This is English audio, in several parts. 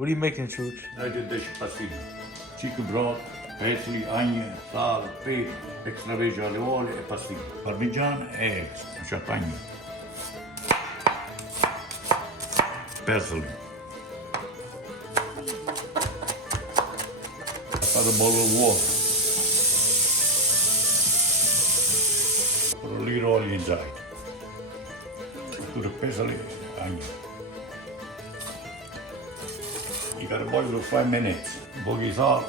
What are you making, Chooch? I did this pasino. Chicken broth, parsley, onion, sal, pepe, extravergine alle olio e pasino. Parmigiano e champagne. Parsley. Add a bowl of water. Put a little oil inside. Put the parsley, onion. You gotta boil for 5 minutes. Un po' di sale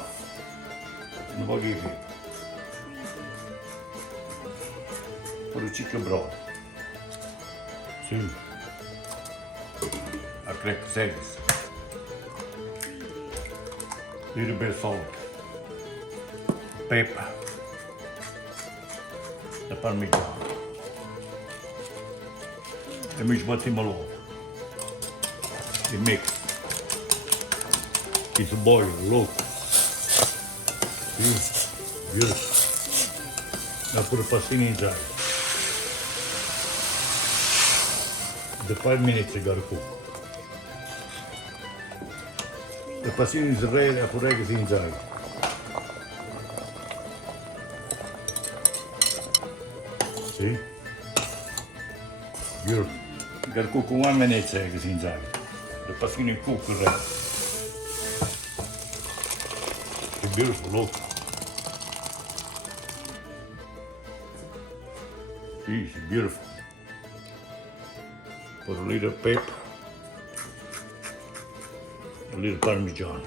e un po' di pepe. Put the chicken broth. Sì. A cracked eggs. Little bit of salt. Pepper. The parmigiano. E mi sbattiamo l'uovo. E mix. It's boiled, look. Beautiful. Now put the pasini inside. The 5 minutes you gotta cook. The pasini is ready, I put everything inside. See? Beautiful. You gotta cook 1 minute, everything inside. The pasini cook ready. It's beautiful, look. See, it's beautiful. Put a little pepper, a little parmigiano.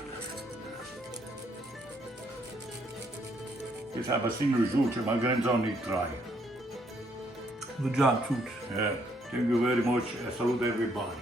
This Carmine Chooch, my grandson he try. Good job, Chooch. Yeah, thank you very much. Salute everybody.